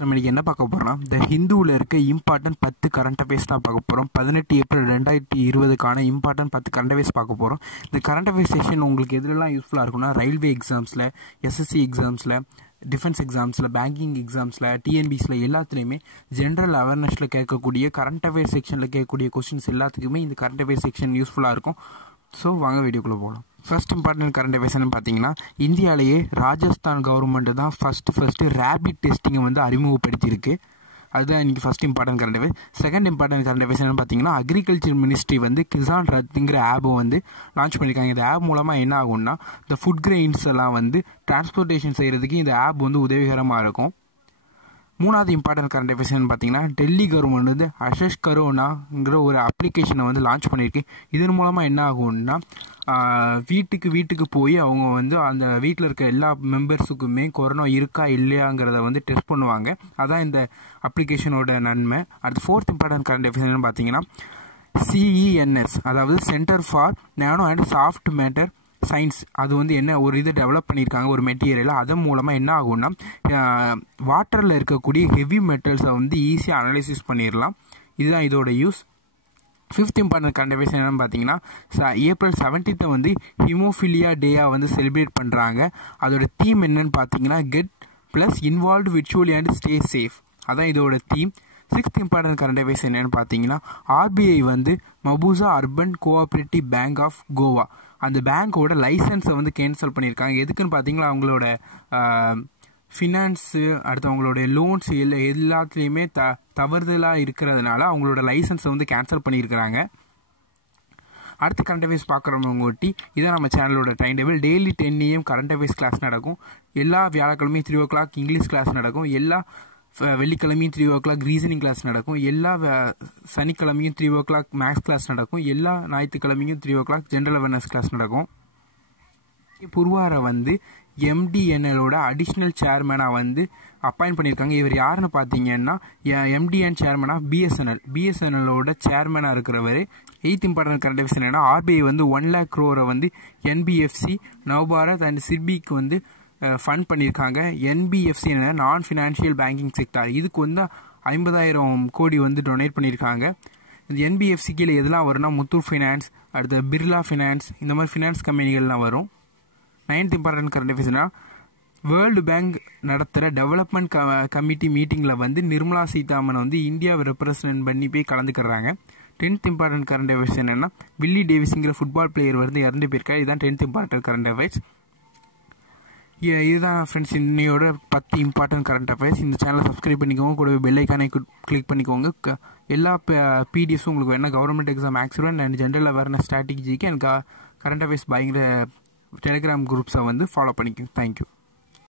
நம்ம இன்னைக்கு என்ன பார்க்க போகிறோம்னா த ஹிந்துவில் இருக்க இம்பார்ட்டன்ட் 10 கரண்ட் அஃபேர்ஸ் தான் பார்க்க போகிறோம். 18 ஏப்ரல் 2020க்கான இம்பார்ட்டன்ட் 10 கரண்ட் அஃபேர்ஸ் பார்க்க போகிறோம். இந்த கரண்ட் அஃபேர்ஸ் செஷன் உங்களுக்கு எதுலலாம் யூஸ்ஃபுல்லாக இருக்கும்னா ரயில்வே எக்ஸாம்ஸில், எஸ்எஸ்சி எக்ஸாம்ஸில், டிஃபென்ஸ் எக்ஸாம்ஸில், பேங்கிங் எக்ஸாம்ஸில், டிஎன்பிஸில் எல்லாத்துலேயுமே ஜென்ரல் அவேர்னஸில் கேட்கக்கூடிய கரண்ட் அஃபேர்ஸ் செக்ஷனில் கேட்கக்கூடிய கொஸ்டின்ஸ் எல்லாத்துக்குமே இந்த கரண்ட் அஃபேர்ஸ் செக்ஷன் யூஸ்ஃபுல்லாக இருக்கும். ஸோ வாங்க வீடியோக்குள்ளே போகலாம். ஃபர்ஸ்ட் இம்பார்ட்டன்ட் கரண்ட் அஃபேர்ஸ்னு பார்த்தீங்கன்னா இந்தியாவிலேயே ராஜஸ்தான் கவர்மெண்ட் தான் ஃபஸ்ட்டு ரேபிட் டெஸ்டிங்கை வந்து அறிமுகப்படுத்தியிருக்கு. அதுதான் இன்றைக்கி first important current affairs. Second important current affairs என்னன்னு பார்த்தீங்கன்னா அக்ரிகல்ச்சர் மினிஸ்ட்ரி வந்து கிசான் ரத்ங்கிற ஆப்பை வந்து லான்ச் பண்ணியிருக்காங்க. இந்த ஆப் மூலமாக என்ன ஆகும்னா இந்த ஃபுட் கிரெயின்ஸ் எல்லாம் வந்து டிரான்ஸ்போர்ட்டேஷன் செய்கிறதுக்கு இந்த ஆப் வந்து உதவிகரமாக இருக்கும். மூணாவது இம்பார்ட்டன்ட் கரண்ட் அஃபேர்ஸ் பார்த்தீங்கன்னா டெல்லி கவர்மெண்ட் வந்து அஷஷ் கரோனாங்கிற ஒரு அப்ளிகேஷனை வந்து லான்ச் பண்ணியிருக்கு. இதன் மூலமாக என்ன ஆகும்னா வீட்டுக்கு போய் அவங்க வந்து அந்த வீட்டில் இருக்க எல்லா மெம்பர்ஸுக்குமே கொரோனா இருக்கா இல்லையாங்கிறத வந்து டெஸ்ட் பண்ணுவாங்க. அதான் இந்த அப்ளிகேஷனோட நன்மை. அடுத்து ஃபோர்த் இம்பார்ட்டன்ட் கரண்ட் அஃபேர்ஸ் பார்த்தீங்கன்னா CENS, அதாவது centre for nano and soft matter science, அது வந்து என்ன ஒரு இது டெவலப் பண்ணியிருக்காங்க ஒரு மெட்டீரியல். அதன் மூலமாக என்ன ஆகும்னா வாட்டரில் இருக்கக்கூடிய ஹெவி மெட்டல்ஸை வந்து ஈஸியாக அனலைசிஸ் பண்ணிடலாம். இதுதான் இதோட use. Fifth important current affairs என்னன்னு பார்த்தீங்கன்னா ஏப்ரல் 17 வந்து ஹீமோஃபிலியா டேயாக வந்து செலிப்ரேட் பண்ணுறாங்க. அதோட தீம் என்னன்னு பார்த்தீங்கன்னா get plus involved virtually and stay safe, அதான் இதோட theme. Sixth important current affairs என்னென்னு பார்த்தீங்கன்னா RBI வந்து Mapusa urban cooperative bank of Goa அந்த பேங்க்கோட லைசன்ஸை வந்து கேன்சல் பண்ணியிருக்காங்க. எதுக்குன்னு பார்த்தீங்கன்னா அவங்களோட ஃபினான்ஸு அடுத்து அவங்களோட லோன்ஸ் எல்லாத்துலேயுமே தவறுதலாக இருக்கிறதுனால அவங்களோட லைசன்ஸை வந்து கேன்சல் பண்ணியிருக்கிறாங்க. அடுத்த கரண்ட் அஃபேர்ஸ் பார்க்குறவங்கொட்டி இதான் நம்ம சேனலோட time table. Daily 10 AM current affairs class நடக்கும். எல்லா வியாழக்கிழமையும் 3 o'clock இங்கிலீஷ் கிளாஸ் நடக்கும். எல்லா வெள்ளிக்கிழமையும் 3 o'clock ரீசனிங் கிளாஸ் நடக்கும். எல்லா சனிக்கிழமையும் 3 o'clock மேக்ஸ் கிளாஸ் நடக்கும். எல்லா ஞாயிற்றுக்கிழமையும் 3 o'clock ஜென்ரல் அவேர்னஸ் கிளாஸ் நடக்கும். புர்வாரை வந்து MDNLோட அடிஷ்னல் சேர்மனாக வந்து அப்பாயிண்ட் பண்ணியிருக்காங்க. இவர் யாருன்னு பார்த்தீங்கன்னா MDN சேர்மன் ஆஃப் பிஎஸ்என்எல்லோட சேர்மனாக இருக்கிறவர். எய்த் இம்பார்ட்டன்ட் கரண்ட் அஃபேர்ஸ் என்னன்னா RBI வந்து 1 lakh crore வந்து NBFC, நவ்பாரத் அண்ட் சிட்பிக்கு வந்து ஃபண்ட் பண்ணியிருக்காங்க. NBFC என்ன நான் ஃபினான்ஷியல் பேங்கிங் செக்டார், இதுக்கு வந்து 50,000 கோடி வந்து டொனேட் பண்ணியிருக்காங்க. இந்த NBFC கீழே எதெல்லாம் வரும்னா முத்தூட் ஃபைனான்ஸ், அடுத்த பிர்லா ஃபினான்ஸ், இந்த மாதிரி ஃபினான்ஸ் கம்பெனிகள்லாம் வரும். நைன்த் இம்பார்ட்டன்ட் கரண்ட் அஃபேர்ஸ்னா வேர்ல்டு பேங்க் நடத்துகிற டெவலப்மெண்ட் கமிட்டி மீட்டிங்கில் வந்து நிர்மலா சீதாராமன் வந்து இந்தியாவை ரெப்ரசன்ட் பண்ணி போய் கலந்துக்கிறாங்க. 10th இம்பார்ட்டன்ட் கரண்ட் அஃபேர்ஸ் என்னென்னா வில்லி டேவிஸுங்கிற ஃபுட்பால் பிளேயர் வந்து இறந்து போயிருக்காரு. இதுதான் 10th இம்பார்ட்டன்ட் கரண்ட் அஃபேர்ஸ். இதுதான் ஃப்ரெண்ட்ஸ் இன்னையோட 10 இம்பார்ட்டன்ட் கரண்ட் அஃபேர்ஸ். இந்த சேனலை சப்ஸ்கிரைப் பண்ணிக்கோங்க, கூடவே பெல் ஐக்கானை கிளிக் பண்ணிக்கோங்க. எல்லா PDFs உங்களுக்கு வேணால் government exam accident and general awareness ஸ்ட்ராட்டஜிக்கு அண்ட் கரண்ட் அஃபேர்ஸ் பயங்கர டெலிகிராம் குரூப்ஸை வந்து ஃபாலோ பண்ணிக்கோங்க. தேங்க்யூ.